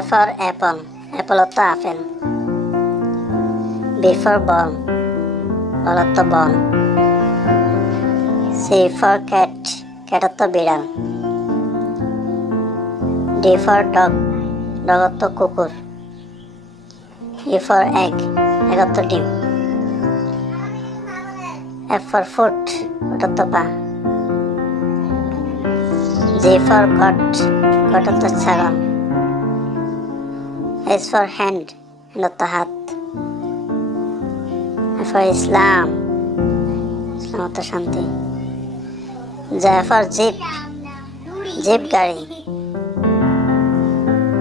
A for apple, apple অর্থ apple. B for ball, ball অর্থ বল। C for cat, cat অর্থ বিড়াল। D for dog, dog অর্থ কুকুর। E for egg, egg অর্থ ডিম। F for foot, foot অর্থ পা। G for goat, goat অর্থ ছাগল। H for hand, hand অর্থ হাত। I for Islam, ইসলাম অর্থ শান্তি। J for jeep, jeep গাড়ি।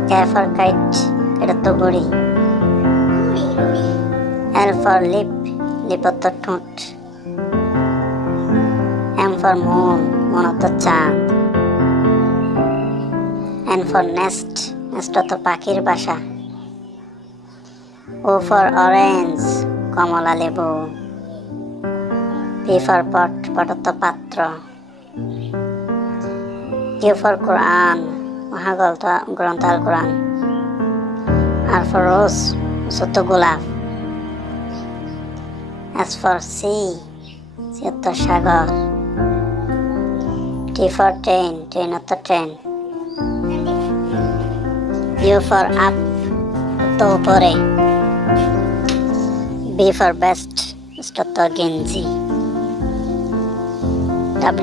K for kite, kite অর্থ ঘুড়ি। L for lip, lip অর্থ ঠোঁট। M for moon, moon অর্থ চাঁদ। N for nest, nest অর্থ পাখির বাসা। O for orange, কমলা লেবু। P for pot, pot অর্থ পাত্র। Q for Quran, মহাগ্রন্থ আল কোরআন। R for rose, rose অর্থ গোলাপ। S for sea, sea অর্থ সাগর। T for train, train অর্থ ট্রেন। U for up, অর্থ উপরে। B for best, best অর্থ গেঞ্জি।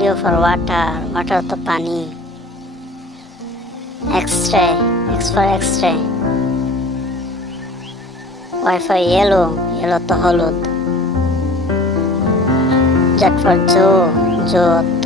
W for water, water অর্থ পানি। X-ray, X for X-ray। Y for yellow, yellow অর্থ হলুদ। Z for zoo, zoo অর্থ